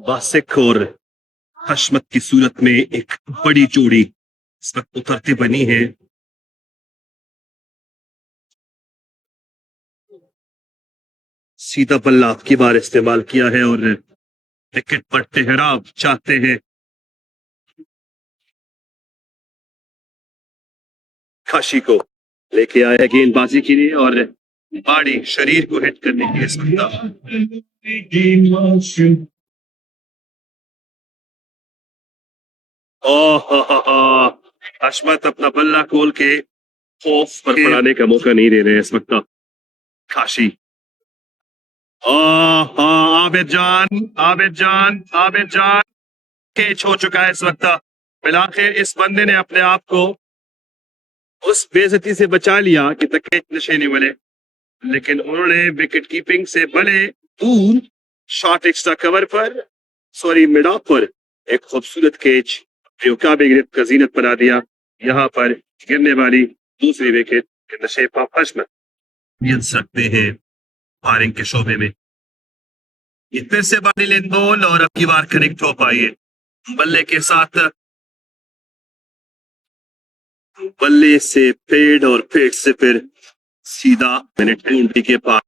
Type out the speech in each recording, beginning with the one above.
वासिक और हशमत की सूरत में एक बड़ी जोड़ी इस वक्त उतरती बनी है। सीधा बल्ला आपकी बार इस्तेमाल किया है और विकेट पर ठहराव चाहते हैं। खाशी को लेके आया है गेंदबाजी के लिए और बाड़ी शरीर को हिट करने की क्षमता। हशमत अपना बल्ला खोल के खौफ पर पड़ाने का मौका नहीं दे रहे हैं इस वक्त। खाशी आबिद जान, आबिद जान, आबिद जान कैच हो चुका है इस वक्त। बिलाखिर इस बंदे ने अपने आप को उस बेइज्जती से बचा लिया कि तक कैच नशे नहीं मिले, लेकिन उन्होंने विकेट कीपिंग से भले दूर शॉट एक्स्ट्रा कवर पर, सॉरी मिड ऑफ पर एक खूबसूरत कैच जो काबिल गिरफ्त का जीनत बना दिया। यहाँ पर गिरने वाली दूसरी विकेट के नशे पर हशमत मिल सकते हैं फायरिंग के शोबे में। ये फिर से बानी लेन बॉल और अब की बार कनेक्ट हो पाई है बल्ले के साथ। बल्ले से पेड़ और पेड़ से फिर सीधा मिनट बाउंड्री के पास।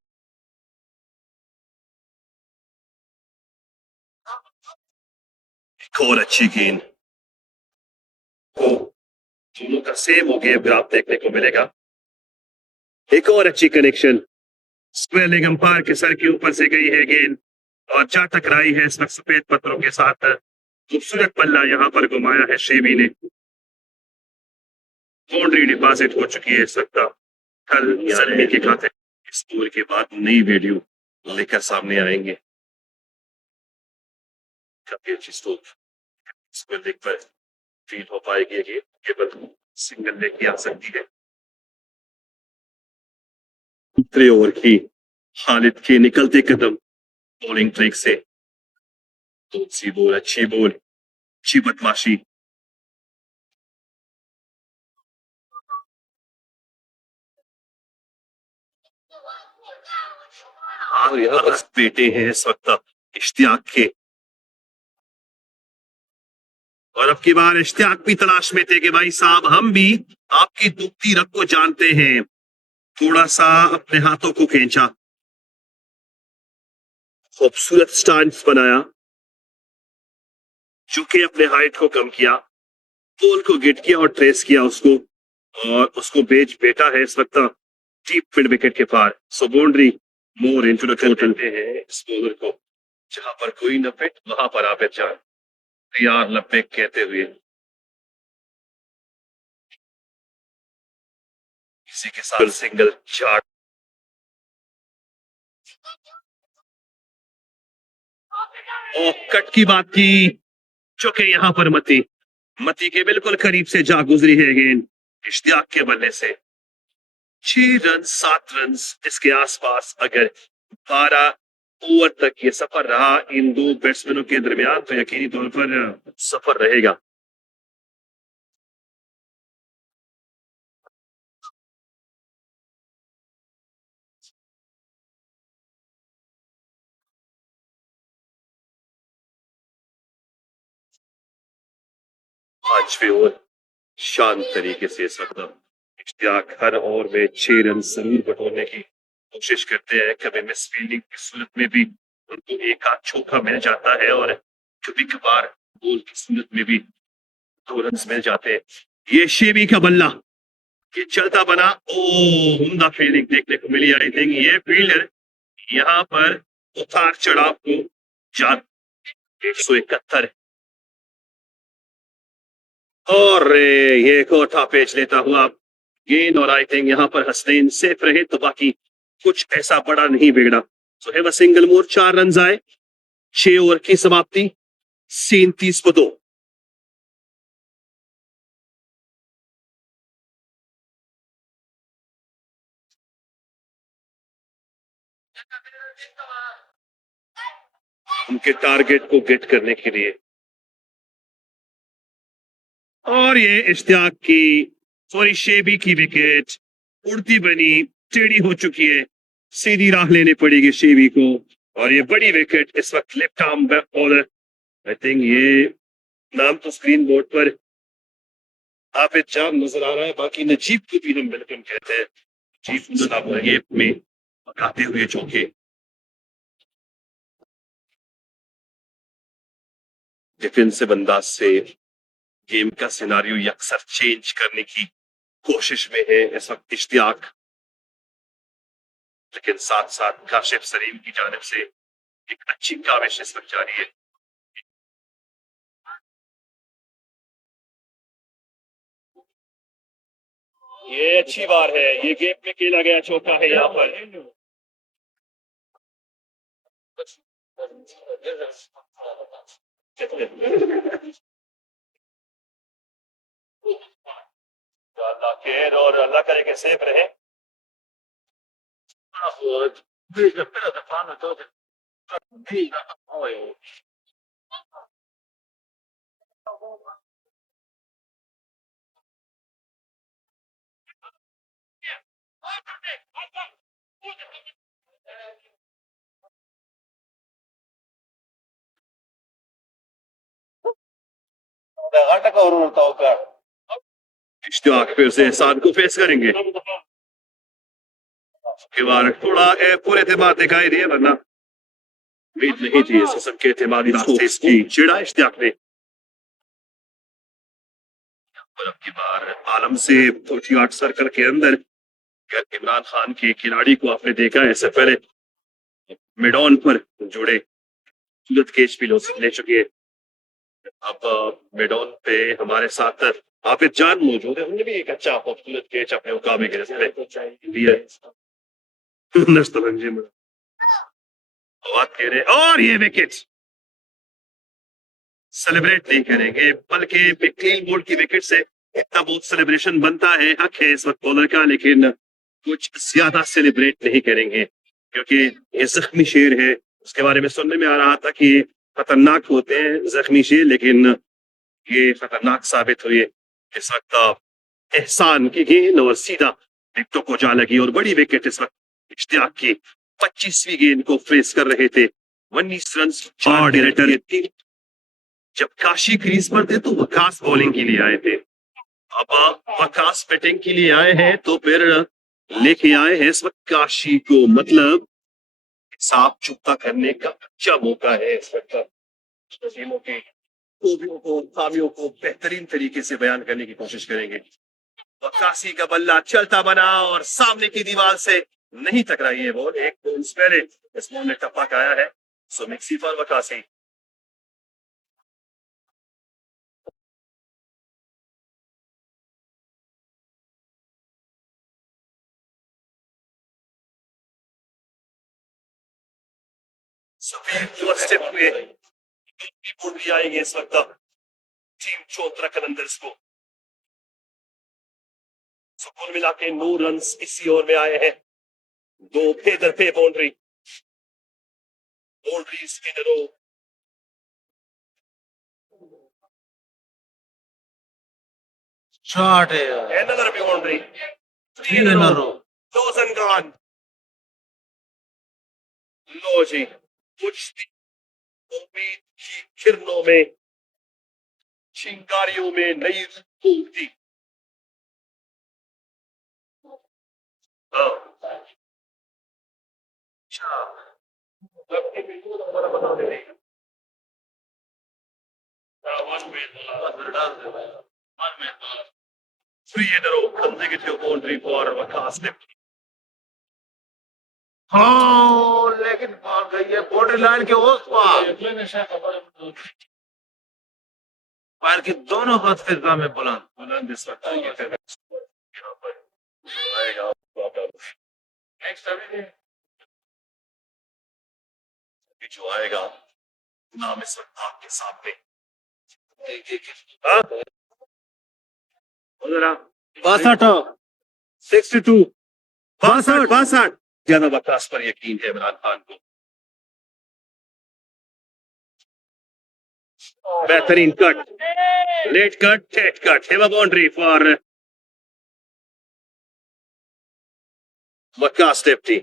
एक और अच्छी गेंद, दोनों का सेम हो गया ग्राफ देखने को मिलेगा। एक और अच्छी कनेक्शन, स्क्वायर लेग अंपायर के सर के ऊपर से गई है गेंद और जा टकराई है इस वक्त सफेद पत्थरों के साथ। खूबसूरत बल्ला यहाँ पर घुमाया है शेबी ने। बाउंड्री डिपॉजिट हो चुकी है इस वक्त। कल सलमी के खाते इस ओवर के बाद नई वीडियो लेकर सामने आएंगे। काफी अच्छी स्ट्रोक स्क्वायर लेग पर फील हो पाएगी ये केवल सिंगल लेग की आ सकती है। दूसरे ओवर की खालिद के निकलते कदम बॉलिंग ट्रिक से अच्छी बोल, अच्छी बोल, अच्छी बदमाशी। और यहाँ पर बेटे हैं इस वक्त इश्तियाक के, और अब की बार इश्तियाक भी तलाश में थे कि भाई साहब हम भी आपकी दुखती रग को जानते हैं। थोड़ा सा अपने हाथों को खींचा, खूबसूरत स्टांस बनाया, चूंकि अपने हाइट को कम किया, बॉल को गिट किया और ट्रेस किया उसको, और उसको बेच बेटा है इस वक्त डीप मिड विकेट के पार। So boundary more into the total है इस बॉलर को। जहां पर कोई न फिट वहां पर आबिद जान यार लब्बैक कहते हुए किसी के साथ सिंगल चार। और कट की बात की, चूंकि यहाँ पर मती के बिल्कुल करीब से जा गुजरी है गेंद इश्तियाक के बल्ले से। 6 रन 7 रन इसके आसपास अगर 12 ओवर तक ये सफर रहा इन दो बैट्समैनों के दरमियान तो यकीनी तौर पर सफर रहेगा। पांचवें ओवर शांत तरीके से इस वक्त इश्तियाक हर ओवर में 6 रन जरूर बटोरने की कोशिश करते हैं। कभी मिस फील्डिंग की सूरत में भी उनको एक आध चौका मिल जाता है और कभी कभार बॉल की सूरत में भी 2 रन मिल जाते हैं। ये शेबी का बल्ला ये चलता बना, ओ उम्दा फील्डिंग देखने को मिली। आई थिंक ये फील्डर यहाँ पर उतार चढ़ाव को जान 171 और ये कोठा पेच लेता हुआ गेंद, और आई थिंक यहाँ पर हसनैन सेफ रहे तो बाकी कुछ ऐसा बड़ा नहीं बिगड़ा। तो है वह सिंगल मोर, 4 रन आए, 6 ओवर की समाप्ति, 37-2। उनके टारगेट को गेट करने के लिए। और ये इश्तियाक की सॉरी शेबी की विकेट उड़ती बनी टेढ़ी हो चुकी है, सीधी राह लेनी पड़ेगी शेबी को। और ये बड़ी विकेट इस वक्त left arm bowler, I think ये नाम तो स्क्रीन बोर्ड पर आबिद जान नजर आ रहा है, बाकी नजीब को भी हम बिल्कुल कहते हैं। नजीब में पकाते हुए चौके। डिफेंसिव अंदाज से गेम का सिनारियो अक्सर चेंज करने की कोशिश में है इस वक्त इश्तियाक, लेकिन साथ साथ काशिफ सलीम की जानिब से एक अच्छी काविश इस वक्त जारी है। ये अच्छी बार है, ये गेम में खेला गया चौका है यहाँ पर। अल्लाह खैर और अल्लाह करे कि सेफ रहे। इश्तियाक फिर से एहसान को फेस करेंगे। के बार थोड़ा पूरे एतमाद दिखाई दिए, वरना उम्मीद नहीं थी इस किस्म के एतमादी रास्ते इसकी चिड़ा इश्तियाक ने। और अब की बार आलम से 48 सर्कल के अंदर इमरान खान के खिलाड़ी को आपने देखा है, इससे पहले मिड ऑन पर जुड़े सूरत केच भी ले चुके हैं। अब मिड ऑन पे हमारे साथ आबिद जान मौजूद है, उन्होंने भी एक अच्छा खूबसूरत कैच अपने मुकाबले के दिया और ये विकेट सेलिब्रेट नहीं करेंगे, बल्कि क्लीन बोल्ड की विकेट से इतना बहुत सेलिब्रेशन बनता है, हक है इस वक्त बॉलर का, लेकिन कुछ ज्यादा सेलिब्रेट नहीं करेंगे क्योंकि ये जख्मी शेर है। उसके बारे में सुनने में आ रहा था कि खतरनाक होते हैं जख्मी शेर, लेकिन ये खतरनाक साबित हुई इस वक्त एहसान की गेंद और सीधा विकेटों को जा लगी। और बड़ी विकेट इस वक्त इश्तियाक की 25वीं गेंद को फेस कर रहे थे। 19 रन। जब काशी क्रीज पर थे तो वकास बॉलिंग के लिए आए थे, अब वकास बैटिंग के लिए आए हैं, तो फिर लेके आए हैं इस वक्त काशी को, मतलब हिसाब चुकता करने का अच्छा मौका है इस वक्त। टीमों की खूबियों को खामियों को बेहतरीन तरीके से बयान करने की कोशिश करेंगे। वकासी का बल्ला चलता बना और सामने की दीवार से नहीं टकराई है बॉल, एक बॉल्स पहले इस बॉल ने टप्पा खाया है। सो मिक्सी फॉर वकासी। स्टेप हुए भी आएंगे इस वक्त टीम चौधरा कलंदर्स को। कुल मिला के 9 रन इसी ओवर में आए हैं, 2 फेदर पे boundaries in a row। Shot another boundary, 3 in a row। Those and gone। लो जी, कुछ उम्मीद की किरणों में, चिंगारियों में नई खूबती। consecutive boundary for Waqas left। हाँ लेकिन बॉल गई है बॉर्डर लाइन के उस पार, पैर के दोनों हाथ फिजा में बुलंद इस वक्त आएंगे फिर यहाँ पर आएगा जो आएगा नाम इस वक्त आपके सामने। हाँ 62 62 62 ज्यादा वकास पर यकीन है इमरान खान को। बेहतरीन cut, late cut, late cut, have a boundary for Waqas lefty.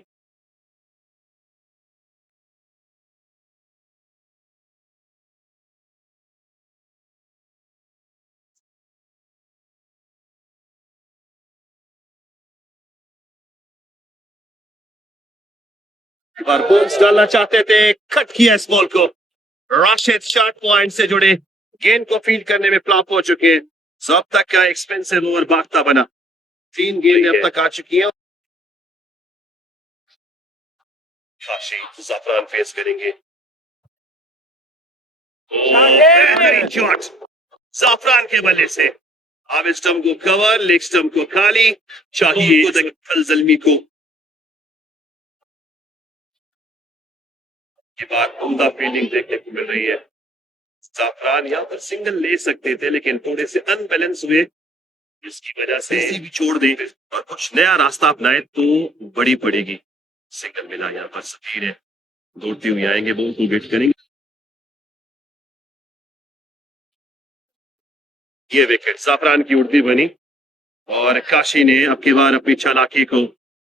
और बोल्स डालना चाहते थे, कट किया इस बॉल को। राशिद शॉट पॉइंट से जुड़े, गेंद को फील्ड करने में फ्लॉप हो चुके हैं। सो अब तक का एक्सपेंसिव ओवर भागता बना। 3 गेंदें अब तक आ चुकी हैं। काशी जाफरान फेस करेंगे। बेहतरीन शॉट जाफरान के बल्ले से। अब स्टंप को कवर, लेग स्टंप को खाली चाहिए जल्मी को। ये बात उम्दा फील्डिंग देखने को मिल रही है। जाफरान यहाँ पर सिंगल ले सकते थे लेकिन थोड़े से अनबैलेंस हुए, जिसकी वजह से भी छोड़ दे और कुछ नया रास्ता अपनाए तो बड़ी पड़ेगी। सिंगल मिला, यहाँ पर सफीर है, दौड़ती हुई आएंगे, बॉल को गेट करेंगे। ये विकेट जाफरान की उड़ती बनी और काशी ने अब की बार अपनी चालाकी को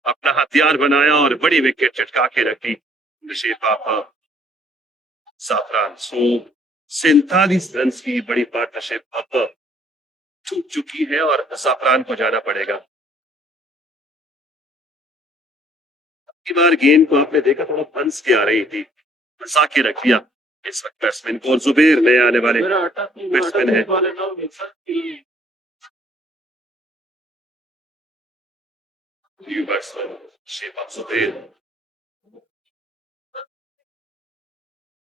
अपना हथियार बनाया और बड़ी विकेट चटका के रखी जाफरान। 47 रन की बड़ी पार्टनरशिप अब छूट चुकी है और जाफरान को जाना पड़ेगा। की बार गेंद को आपने देखा थोड़ा फंस के आ रही थी, फंसा के रख दिया इस वक्त बैट्समैन को। और जुबेर नए आने वाले बैट्समैन है। बैट्समैन शेफा जुबेर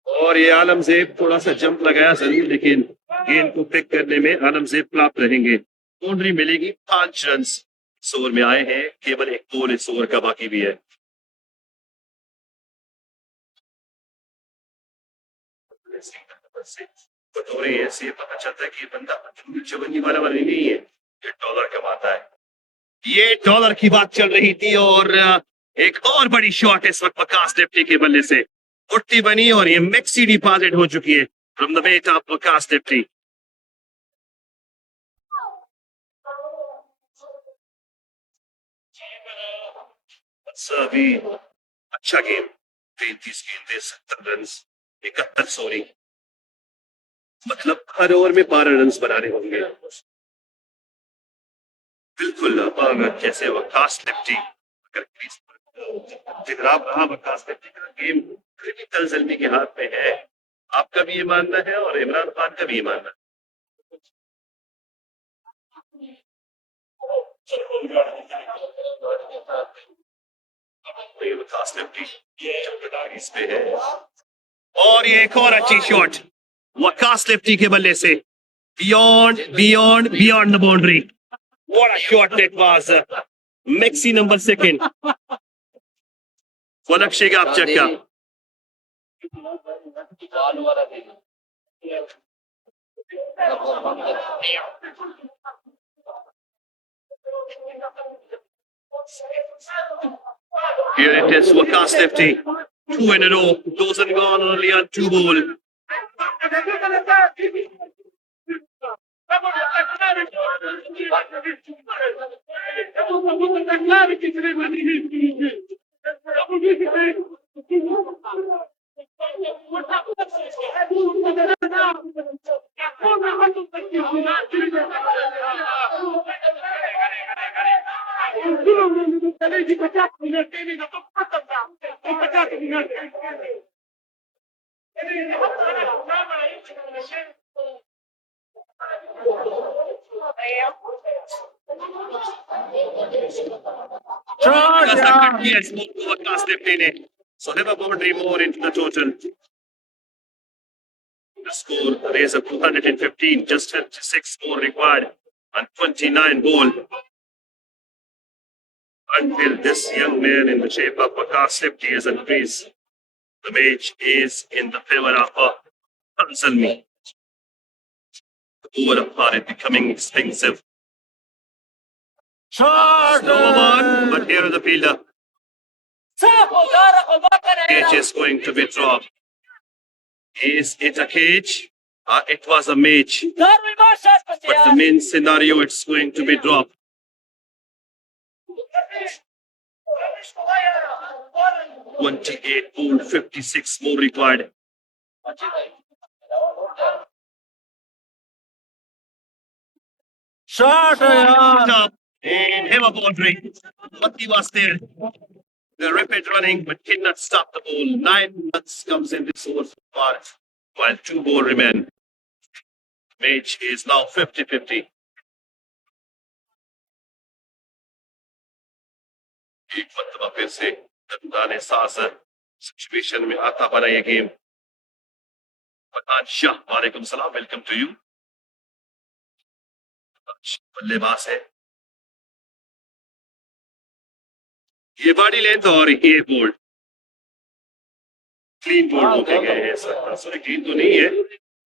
और ये आलमजेब थोड़ा सा जंप लगाया जरूर, लेकिन गेंद को पिक करने में आलमजेब फ्लॉप रहेंगे। बाउंड्री मिलेगी। 5 रन इस ओवर में आए हैं, केवल एक बॉल इस ओवर का बाकी भी है। ऐसे पता चलता है कि ये बंदा चवन्नी वाला नहीं है, ये डॉलर कमाता है। ये डॉलर की बात चल रही थी और एक और बड़ी शॉट इस वक्त वकास लेफ्टी के बल्ले से उठती बनी और ये मैक्सी डिपॉजिट हो चुकी है from the weight of Waqas lefty. अभी अच्छा गेम, 33 गेंदे 70 रन, 71 सॉरी, मतलब हर ओवर में 12 रन बनाने होंगे। बिल्कुल जैसे वकास लेफ्टी अगर खराब रहा, वकास लेफ्टी का गेम क्रिटिकल जल्दी के हाथ में है। आपका भी ये मानना है और इमरान खान का भी ये मानना है। वकास लेफ्टी इस पे है और ये एक और अच्छी शॉट वकास लेफ्टी के बल्ले से beyond the boundary. What a shot it was. Messi number 2. फलक शेगाब चक्का। Here it is, Waqas lefty. 2 in a row. Those and gone only on 2 ball. Yes, Waqas lefty. So never boundary more into the total. The score raise of 215, just 56 more required on 29 ball. Until this young man in the shape of Waqas lefty is in crease, the match is in the favor of Zalmi. The over of Farid becoming expensive. Slow one, but here is the fielder. Cage is going to be dropped. Is it a cage? It was a mage. But the main scenario, it's going to be dropped. 28 ball, 56 more required. Shot है यार Up and have a boundary. Matti was there. The rapid running, but did not stop the ball. 9 runs comes in this over so far, while 2 ball remain. Match is now 50-50. एक मरतबा फिर से दरुदाने सांस situation में आता बना ये game. Farhan Shah, वालेकुम सलाम, वेलकम टू यू. बल्लेबाज है. ये बॉडी लेंथ और ये बोल्ड क्लीन बोल्ड होके गए हैं सर. सॉरी, क्लीन तो नहीं है,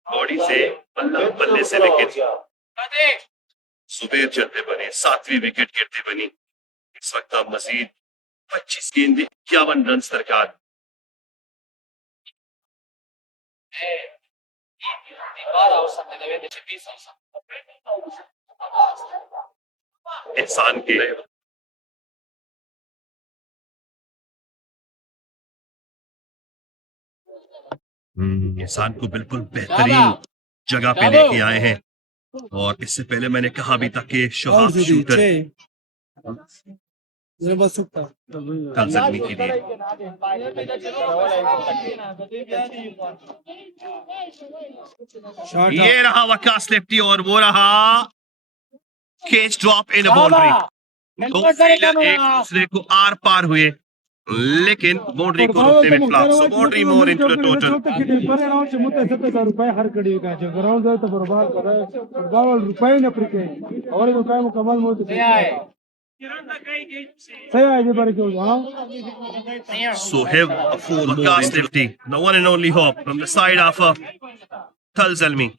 बॉडी से बल्ले से विकेट. सुबेर चलते बने, 7वीं विकेट गिरते बनी. इस वक्त अब मजीद 25 गेंद 51 रन दरकार. एहसान के एहसान को बिल्कुल बेहतरीन जगह पे लेके आए हैं. और इससे पहले मैंने कहा भी था कि शोहाब शूटर तंजनी के लिए ये रहा वकास लेफ्टी और वो रहा केज ड्रॉप इन बाउंड्री. तो एक दूसरे को आर पार हुए लेकिन बाउंड्री को रोकने में flop. So boundary more into the total. ₹70,000 हर कड़ी का जो ग्राउंड है तो बर्बाद कर रहा है. फुटबॉल रुपए न प्रिके और ये काय मुकम्मल मोद सही है ये बार क्यों हां. So have a full Waqas lefty, the one and only hope from the side of Talzalmi.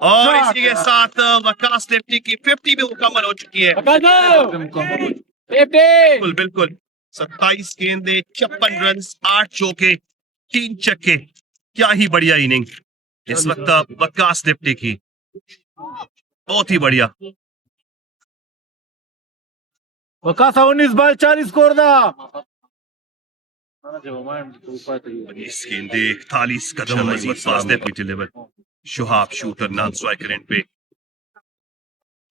और इसी के साथ वकास लेफ्टी की 50 भी मुकम्मल हो चुकी है. बिल्कुल बिल्कुल 27 गेंदे, 56 रन, 8 चौके, 3 छक्के. क्या ही बढ़िया इनिंग इस वक्त वकास लेफ्टी की, बहुत ही बढ़िया. वकास 19 बॉल 40 स्कोर दा. 20 गेंदे, 41 कदम मजीद फासले पे डिलीवर. शोहाब शूटर नॉन स्ट्राइकर एंड पे.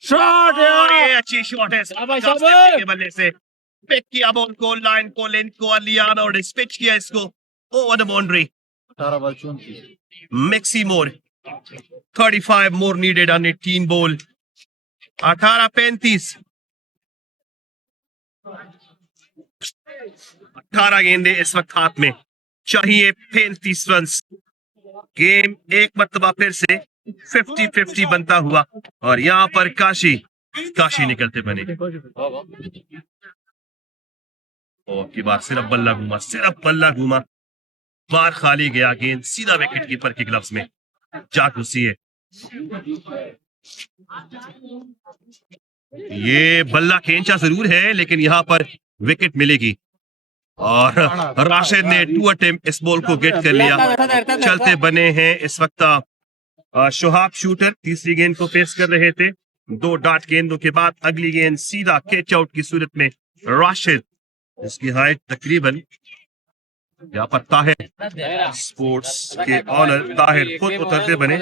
शॉट और यार ये अच्छी शॉट है वकास लेफ्टी के बल्ले से. पिक किया बॉल को, लाइन को, लेंथ को लिया और डिस्पैच किया इसको over the boundary. 18 ball 34. Maxi more. 35 more needed on 18 ball. 18-35. 18 गेंदे इस वक्त हाथ में, चाहिए 35 रन. गेम एक मरतबा फिर से 50-50 बनता हुआ. और यहाँ पर काशी निकलते बने. और की बार सिर्फ बल्ला घूमा, बार खाली गया. गेंद सीधा विकेट कीपर के ग्लव्स में जा घुसी है. ये बल्ला खींचा जरूर है लेकिन यहाँ पर विकेट मिलेगी. और राशिद ने 2 अटेम्प्ट इस बॉल को गेट कर लिया. चलते बने हैं इस वक्त शोहाब शूटर. तीसरी गेंद को फेस कर रहे थे. 2 डॉट गेंदों के बाद अगली गेंद सीधा कैच आउट की सूरत में राशिद, इसकी हाइट तकरीबन यहाँ पर ताहिर स्पोर्ट्स के ऑनर ताहिर खुद उतरते बने.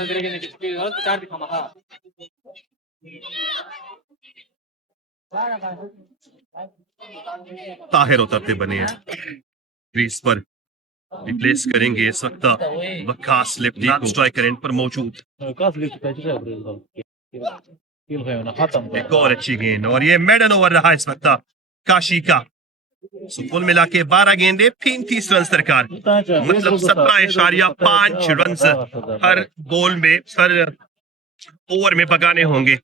ताहिर उतरते बने हैं. क्रीज पर रिप्लेस करेंगे इस वक्त वकास लेफ्टी को. स्ट्राइकर एंड पर मौजूद. एक और अच्छी गेंद और ये मेडन ओवर रहा इस वक्त काशी का. कुल मिला के 12 गेंदे, 33 रन दरकार. मतलब 17.5 रन हर बॉल में, हर ओवर में बगाने होंगे.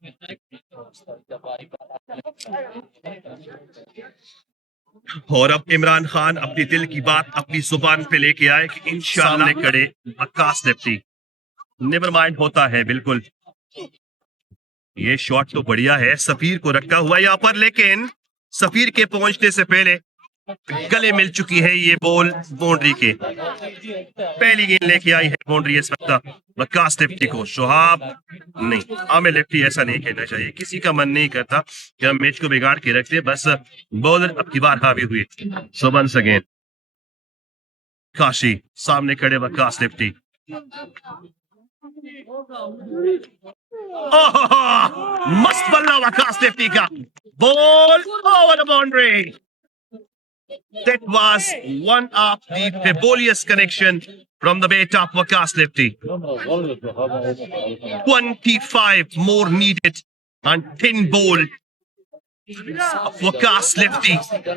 और अब इमरान खान अपनी दिल की बात अपनी जुबान पे लेके आए कि इंशाल्लाह करे वकास लेफ्टी. नेवर माइंड होता है बिल्कुल. ये शॉट तो बढ़िया है, सफीर को रखा हुआ यहाँ पर, लेकिन सफीर के पहुंचने से पहले गले मिल चुकी है ये बॉल बाउंड्री के। पहली गेंद लेके आई है बाउंड्री इस वक्त वकास लेफ्टी को। शोहाब नहीं, आमिर लेफ्टी ऐसा नहीं कहना चाहिए, किसी का मन नहीं करता कि हम मैच को बिगाड़ के रखते, बस बॉलर अब की बार हावी हुई। सो वंस अगेन काशी सामने खड़े वकास लेफ्टी। मस्त बल्ला वकास लेफ्टी का, ball over the boundary. That was one of the fabulous connection from the bat of Waqas Lefty. 25 more needed on 10 ball of Waqas Lefty.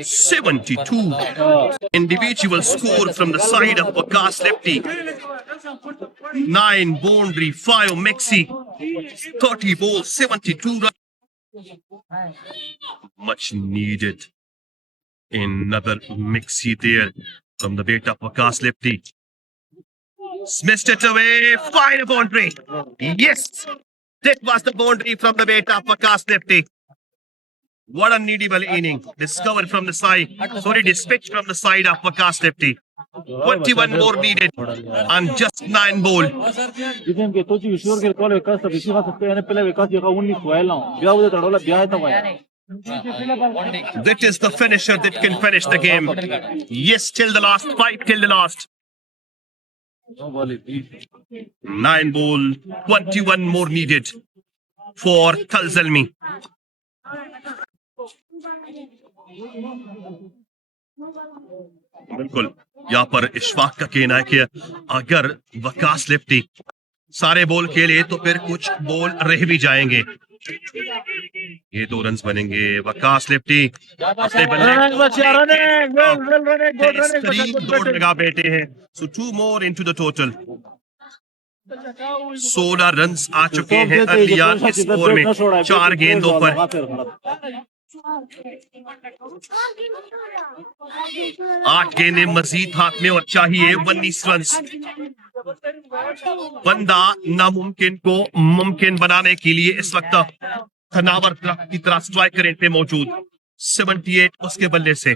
72 individual score from the side of Waqas Lefty. 9 boundary, 5 Mexi, 30 balls, 72 runs. Much needed. Another Mexi there from the bat of Waqas Lefty. Missed it away. Fine boundary. Yes, that was the boundary from the bat of Waqas Lefty. What a needable inning. Discovered from the side. Sorry, dispatched from the side of Waqas Lefty. 21 more needed on just 9 ball. dicen que tochi ushur que el vikas ta bisi khas sakte hain pehले vikas jagah 19 huela bya wo tadola bya hai ta waya That is the finisher that can finish the game. Yes, till the last fight, till the last. 9 ball, 21 more needed for Talzalmi. बिल्कुल, यहाँ पर इशफाक का कहना है कि अगर Waqas lefty सारे ball खेले तो फिर कुछ बॉल रह भी जाएंगे। ये 2 रन्स बनेंगे। वकास लेफ्टी अपने दौड़ लगा बैठे हैं। So 2 more into the total. 16 runs आ चुके हैं अर्लिया इस ओवर में 4 गेंदों पर। 8 गेंदें मजीद हाथ में और चाहिए 19 रन्स। बंदा नामुमकिन को मुमकिन बनाने के लिए इस वक्त थनावर की तरह स्ट्राइकर एंड पे मौजूद। 78 उसके बल्ले से।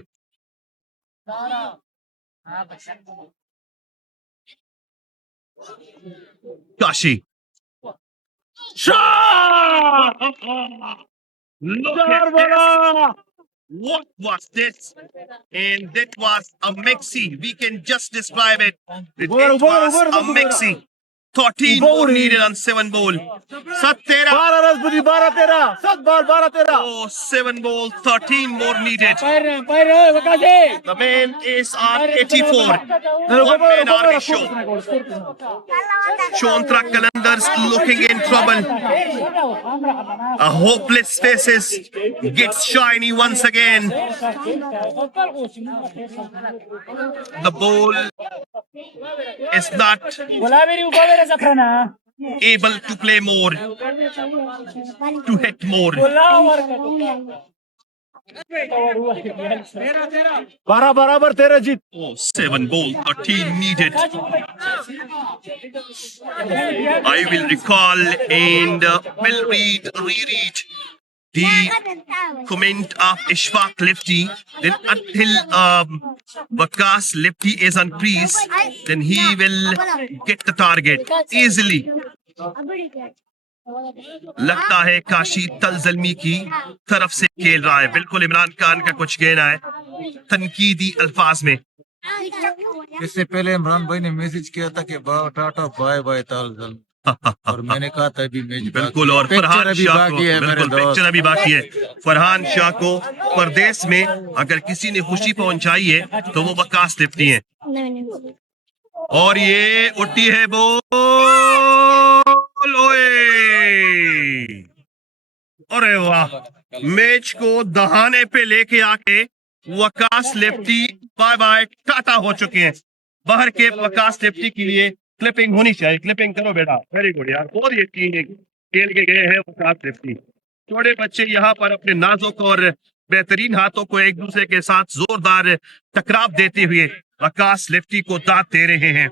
Kashi Look at this. What was this? And that was a Mexi. We can just describe it. It was a Mexi. 13 more needed on 7 ball. 12 rans budi 12 13 7 ball 12 13 Oh, 7 ball, 13 more needed. Paire Wakasi The man is on 84. One man army show. Shontra Kalandars looking in trouble. A hopeless faces gets shiny once again. The ball is not able to play more, to hit more. 12 बराबर 13 जीत। Oh, 7 ball, 13 needed. I will recall and will reread the comment of Ishfaq Lefty. Then until Waqas Lefty is on crease, then he will get the target easily. लगता है काशी तलजलमी की तरफ से खेल रहा है। बिल्कुल इमरान खान का कुछ कहना है तनकीदी अल्फाज में। इससे पहले इमरान भाई ने मैसेज किया था कि टाटा बाय बाय तलजलमी और मैंने कहा था अभी मैच बिल्कुल। और फरहान शाह को बिल्कुल पिक्चर अभी बाकी है। फरहान शाह को परदेश में अगर किसी ने खुशी पहुंचाई है तो वो वकास लेफ्टी है। और ये उठी है बोल, ओए अरे वाह, मैच को दहाने पे लेके आके Waqas lefty bye bye tata हो चुके हैं। बाहर के वकास लेफ्टी के लिए क्लिपिंग होनी चाहिए। क्लिपिंग करो बेटा, वेरी गुड यार, बहुत ही खेल के गए हैं वकास लेफ्टी। छोटे बच्चे यहाँ पर अपने नाजुक और बेहतरीन हाथों को एक दूसरे के साथ जोरदार टकराव देते हुए वकास लेफ्टी को दांत दे रहे हैं।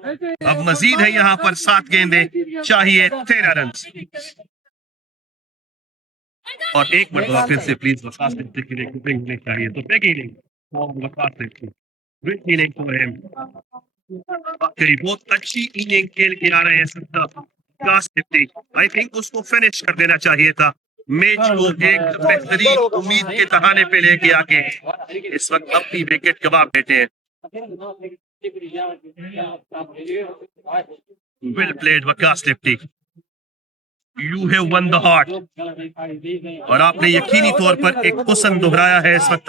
अब मजीद है यहाँ पर 7 गेंदें, चाहिए 13 रन। और एक मरतबा फिर से प्लीज वकास लिफ्टी के लिए कीपिंग होनी चाहिए, तो बेगिंग वकास लिफ्टी गुड इनिंग फॉर हिम। वाकई बहुत अच्छी इनिंग खेल के आ रहे हैं वकास लिफ्टी। आई थिंक उसको फिनिश कर देना चाहिए था, मैच को एक बेहतरीन उम्मीद के तहाने पे लेके आके इस वक्त अपनी विकेट गवा बैठे हैं। वेल प्लेड वकास लिफ्टी, you have won the heart. और आपने यकीनी तौर पर एक हुस्न दोहराया है इस वक्त।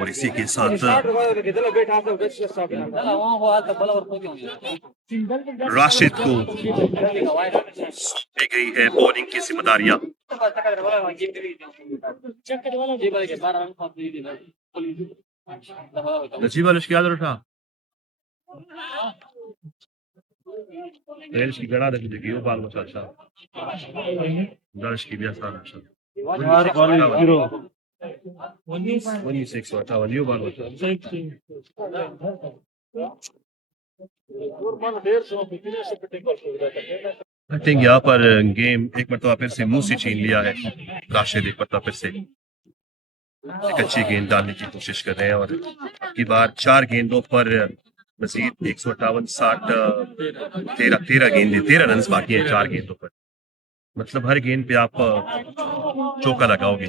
और इसी के साथ राशिद को सौंपी गई है बॉलिंग की जिम्मेदारियां। नजीब अलश क्या उठा रेल्स की गड़ा देखी देखी वो बाल मचा अच्छा दर्श की भी आसान अच्छा 16 और 58 ये बाल मचा। आई थिंक यहाँ पर गेम एक मरतबा फिर से मुंह से छीन लिया है राशिद, एक मरतबा फिर से एक अच्छी गेंद डालने की कोशिश कर रहे हैं और की बार 4 गेंदों पर मजीद 158 60 13 गेंदें 13 रन बाकी हैं 4 गेंदों पर, मतलब हर गेंद पे आप चौका लगाओगे।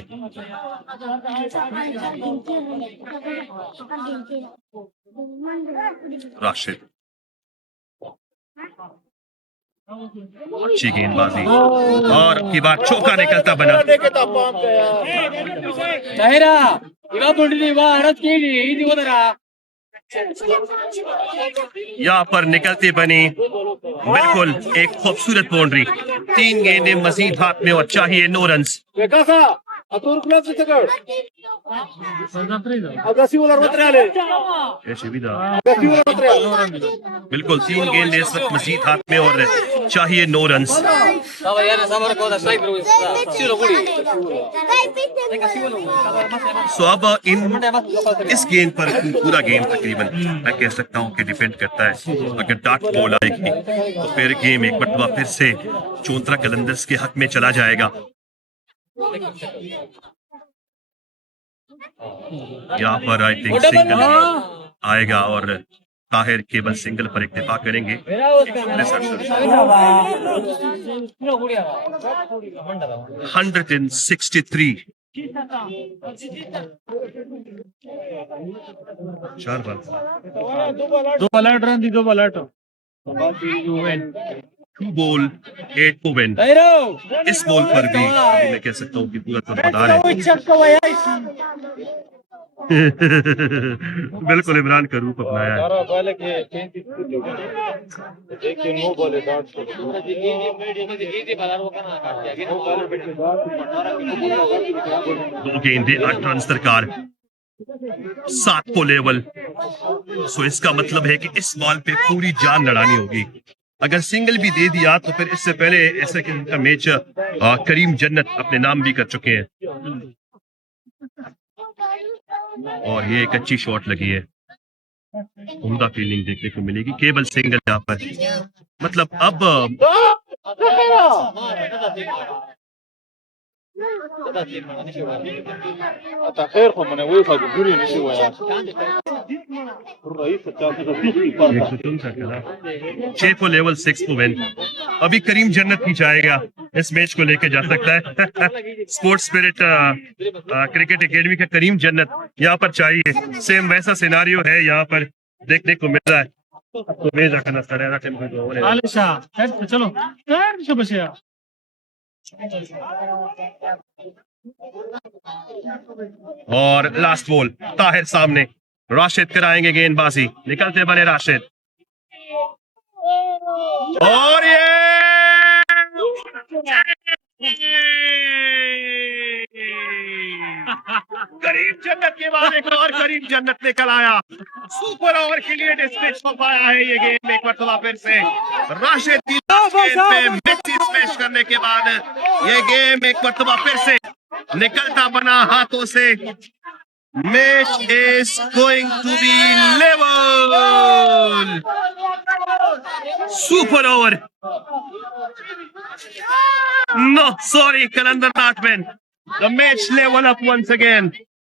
राशिद अच्छी गेंदबाजी और की बार चौका निकलता बना। यहाँ पर निकलती बनी बिल्कुल एक खूबसूरत बाउंड्री, 3 गेंदें मजीद हाथ में और चाहिए 9 रन। बिल्कुल 3 गेंदें इस वक्त मजीद हाथ में और चाहिए 9 रन। सो अब इस गेंद पर पूरा गेम तकरीबन मैं कह सकता हूँ कि डिपेंड करता है। अगर डॉट बॉल आएगी तो फिर गेम एक मरतबा फिर से चौंतरा कलंदर्स के हक में चला जाएगा। यहाँ पर आई थिंक सिंगल आएगा और ताहिर केवल सिंगल पर इक्तफा करेंगे। 163 4 बार 2 bowler run the 2 bowler 2 ball 8 को विन। इस बॉल पर भी मैं कह सकता हूँ कि पूरा तो मैदान है। बिल्कुल इमरान का रूप अपनाया है। दो गेंदे 8 रन सरकार 7 को लेवल। सो इसका मतलब है कि इस बॉल पे पूरी जान लड़ानी होगी। अगर सिंगल भी दे दिया तो फिर इससे पहले ऐसा किस्म का मैच करीम जन्नत अपने नाम भी कर चुके हैं। और ये एक अच्छी शॉट लगी है, उम्दा फील्डिंग देखने को मिलेगी। केवल सिंगल यहाँ पर, मतलब अब छह को लेवल 6 को विन। अभी करीम जन्नत ही चाहेगा इस मैच को लेके जा सकता है। स्पोर्ट्स स्पिरिट क्रिकेट एकेडमी का करीम जन्नत यहाँ पर चाहिए। सेम वैसा सिनारियो है यहाँ पर देखने को मिल रहा है। तो भेजा करना चलो और लास्ट बॉल ताहिर सामने, राशिद कराएंगे गेंदबाजी, निकलते बने राशिद और ये करीम जन्नत के बाद एक और करीम जन्नत निकल आया। सुपर ओवर के लिए डिस्मिस हो पाया है ये गेम एक मरतबा फिर से। राशिद की गेंद पे मेसी स्मैश करने के बाद ये गेम एक मरतबा फिर से निकलता बना हाथों से। Match is going to be level. Super over. No, sorry, Kalandar not win. The match level up once again.